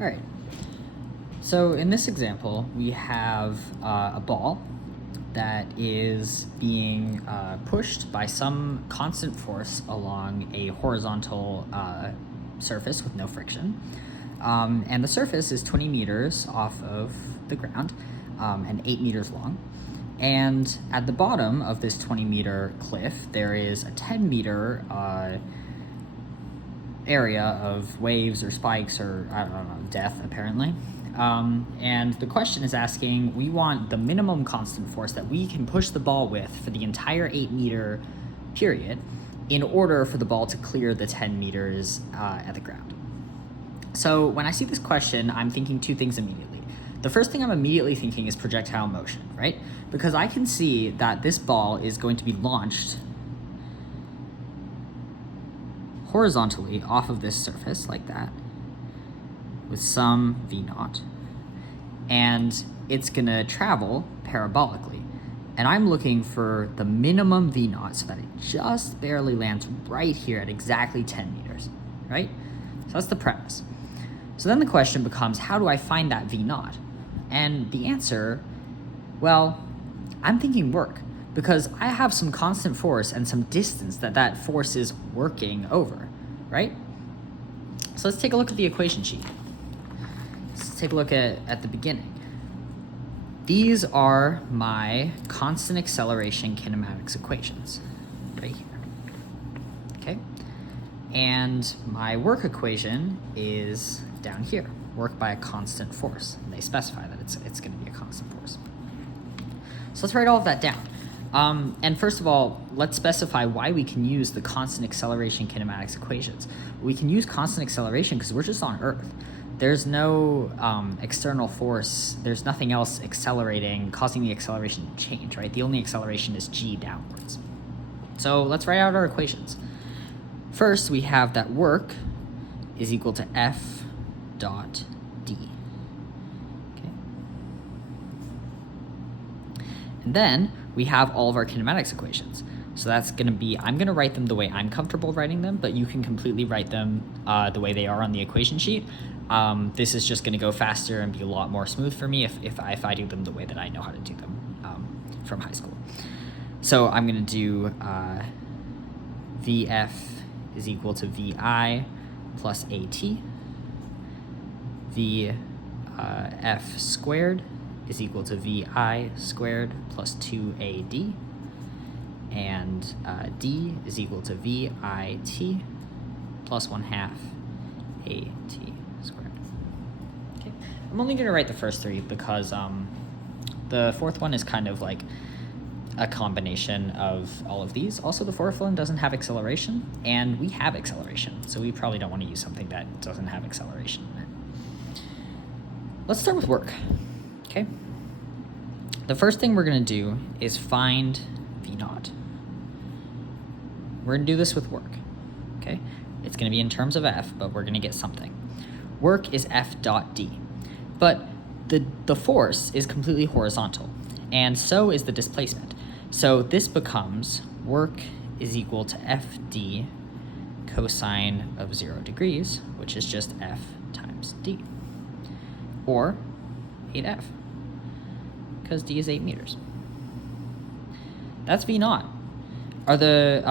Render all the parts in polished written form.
All right. So in this example, we have a ball that is being pushed by some constant force along a horizontal surface with no friction. And the surface is 20 meters off of the ground and 8 meters long. And at the bottom of this 20-meter cliff, there is a 10-meter area of waves or spikes or, I don't know, death, apparently. And the question is asking, we want the minimum constant force that we can push the ball with for the entire 8-meter period in order for the ball to clear the 10 meters at the ground. So when I see this question, I'm thinking two things immediately. The first thing I'm immediately thinking is projectile motion, right? Because I can see that this ball is going to be launched horizontally off of this surface like that with some v naught, and it's gonna travel parabolically, and I'm looking for the minimum v naught so that it just barely lands right here at exactly 10 meters, right? So that's the premise. So then the question becomes, how do I find that v naught? And the answer, well, I'm thinking work, because I have some constant force and some distance that force is working over, right? So let's take a look at the equation sheet. Let's take a look at the beginning. These are my constant acceleration kinematics equations, right here, okay? And my work equation is down here, work by a constant force. And they specify that it's gonna be a constant force. So let's write all of that down. And first of all, let's specify why we can use the constant acceleration kinematics equations. We can use constant acceleration because we're just on Earth. There's no external force. There's nothing else accelerating, causing the acceleration to change, right? The only acceleration is g downwards. So let's write out our equations. First, we have that work is equal to F dot D. Okay. And then we have all of our kinematics equations. So that's gonna be, I'm gonna write them the way I'm comfortable writing them, but you can completely write them the way they are on the equation sheet. This is just gonna go faster and be a lot more smooth for me if I do them the way that I know how to do them from high school. So I'm gonna do VF is equal to VI plus AT. F squared is equal to VI squared plus 2AD, and D is equal to VIT plus 1/2 AT squared. Okay, I'm only gonna write the first three because the fourth one is kind of like a combination of all of these. Also, the fourth one doesn't have acceleration, and we have acceleration, so we probably don't want to use something that doesn't have acceleration. Let's start with work, okay? The first thing we're gonna do is find v naught. We're gonna do this with work, okay? It's gonna be in terms of F, but we're gonna get something. Work is F dot D, but the force is completely horizontal, and so is the displacement. So this becomes work is equal to FD cosine of 0 degrees, which is just F times D, or 8F, because D is 8 meters. That's V naught. Are the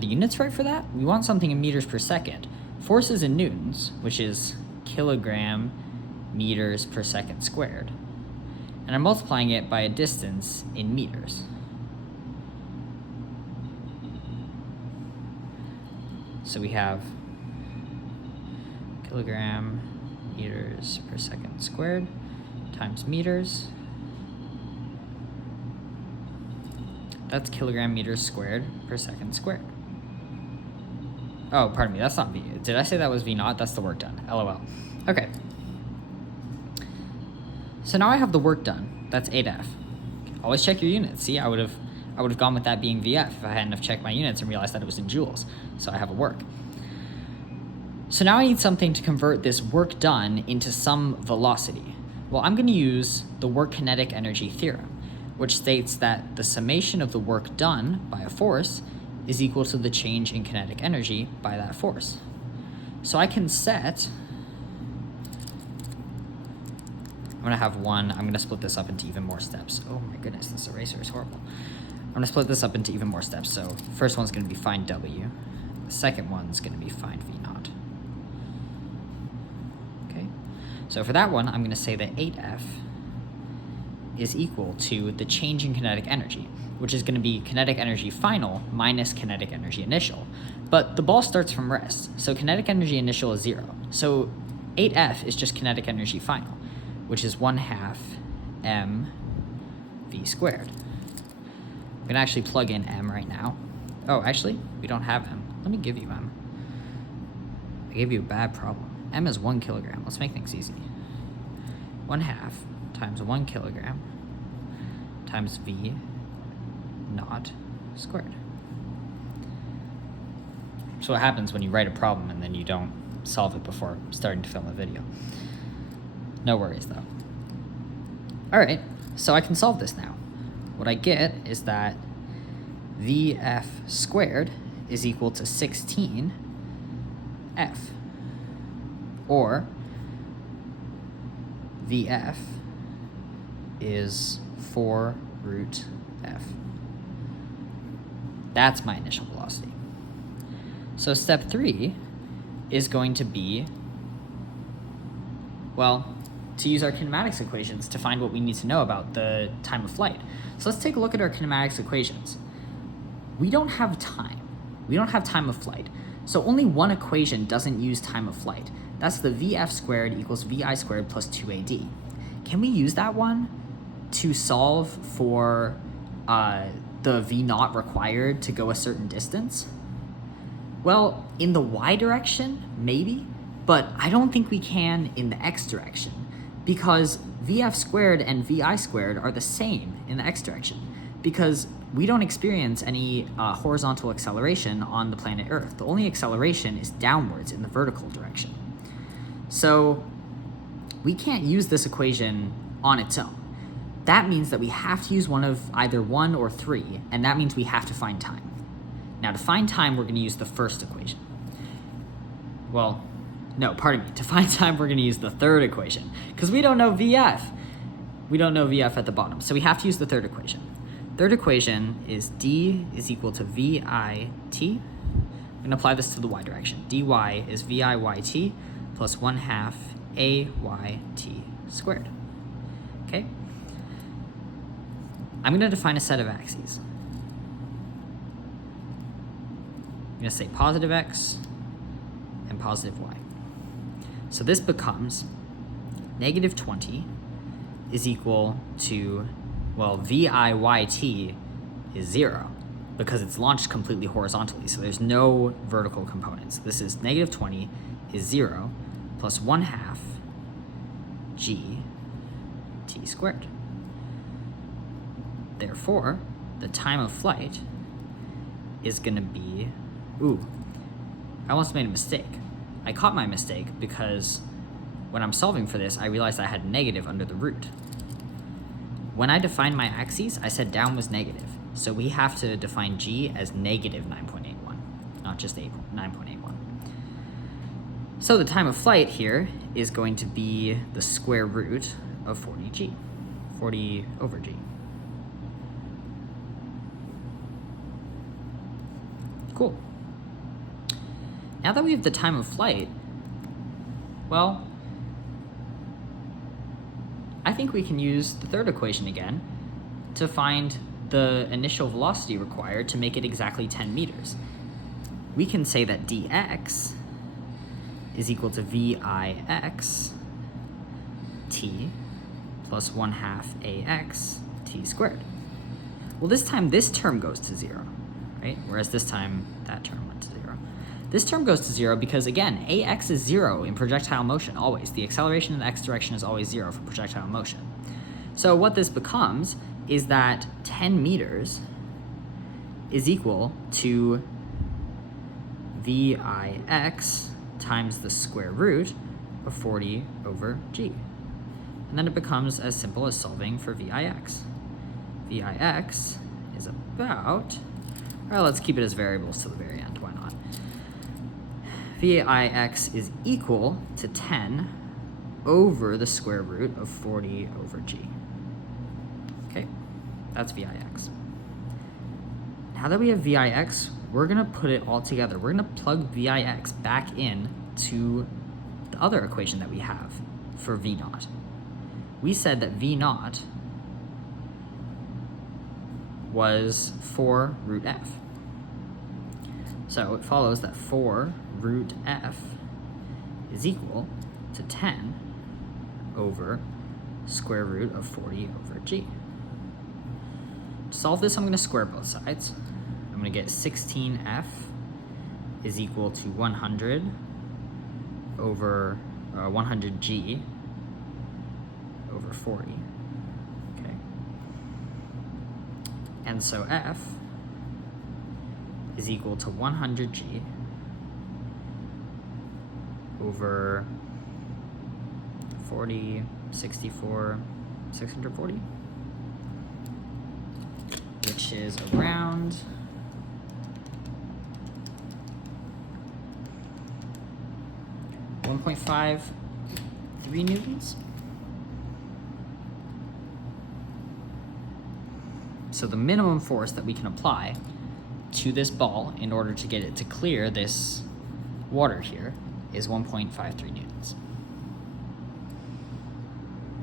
units right for that? We want something in meters per second. Force is in newtons, which is kilogram meters per second squared. And I'm multiplying it by a distance in meters. So we have kilogram meters per second squared times meters. That's kilogram meters squared per second squared. Oh, pardon me, that's not V. Did I say that was V naught? That's the work done. LOL. Okay. So now I have the work done. That's 8F. Always check your units. See, I would have gone with that being VF if I hadn't have checked my units and realized that it was in joules. So I have a work. So now I need something to convert this work done into some velocity. Well, I'm going to use the work kinetic energy theorem, which states that the summation of the work done by a force is equal to the change in kinetic energy by that force. So I can set I'm gonna have one, I'm gonna split this up into even more steps. Oh my goodness, this eraser is horrible. I'm gonna split this up into even more steps. So first one's gonna be find W. The second one's gonna be find V naught. Okay, so for that one, I'm gonna say that 8F is equal to the change in kinetic energy, which is gonna be kinetic energy final minus kinetic energy initial. But the ball starts from rest, so kinetic energy initial is 0. So 8F is just kinetic energy final, which is 1/2 mv squared. I'm gonna actually plug in m right now. Oh, actually, we don't have m. Let me give you m. I gave you a bad problem. M is 1 kilogram. Let's make things easy. 1/2 times 1 kilogram times v naught squared. So what happens when you write a problem and then you don't solve it before starting to film a video. No worries though. All right, so I can solve this now. What I get is that VF squared is equal to 16F, or VF is 4 root F. That's my initial velocity. So step 3 is going to be, well, to use our kinematics equations to find what we need to know about the time of flight. So let's take a look at our kinematics equations. We don't have time. We don't have time of flight. So only one equation doesn't use time of flight. That's the VF squared equals VI squared plus 2AD. Can we use that one to solve for the V naught required to go a certain distance? Well, in the y direction, maybe, but I don't think we can in the x direction, because VF squared and VI squared are the same in the x direction, because we don't experience any horizontal acceleration on the planet Earth. The only acceleration is downwards in the vertical direction. So we can't use this equation on its own. That means that we have to use one of either 1 or 3, and that means we have to find time. Now, to find time, we're going to use the first equation. Well, no, pardon me. To find time, we're going to use the third equation, because we don't know VF. We don't know VF at the bottom, so we have to use the third equation. Third equation is d is equal to VIT. I'm going to apply this to the y direction. dy is VIYT plus 1/2 AYT squared. Okay? I'm going to define a set of axes. I'm going to say positive x and positive y. So this becomes negative 20 is equal to, well, VIYT is 0 because it's launched completely horizontally, so there's no vertical components. This is negative 20 is 0 plus 1/2 GT squared. Therefore, the time of flight is going to be, I almost made a mistake. I caught my mistake because when I'm solving for this, I realized I had negative under the root. When I defined my axes, I said down was negative. So we have to define G as negative 9.81, not just 9.81. So the time of flight here is going to be the square root of 40G, 40 over G. Cool. Now that we have the time of flight, well, I think we can use the third equation again to find the initial velocity required to make it exactly 10 meters. We can say that dx is equal to VIX t plus 1/2 AX t squared. Well, this time this term goes to 0, right? Whereas this time that term went to 0. This term goes to 0 because, again, AX is 0 in projectile motion, always. The acceleration in the x direction is always 0 for projectile motion. So what this becomes is that 10 meters is equal to VIX times the square root of 40 over G. And then it becomes as simple as solving for VIX. VIX is about, well, let's keep it as variables till the very end, why not? VIX is equal to 10 over the square root of 40 over g. Okay, that's VIX. Now that we have VIX, we're gonna put it all together. We're gonna plug VIX back in to the other equation that we have for V naught. We said that V naught was 4 root f. So it follows that 4 root f is equal to 10 over square root of 40 over g. To solve this, I'm going to square both sides. I'm going to get 16f is equal to 100 over 100g over 40. Okay. And so f is equal to 100g over 40, 64, 640, which is around 1.53 newtons. So the minimum force that we can apply to this ball in order to get it to clear this water here is 1.53 newtons.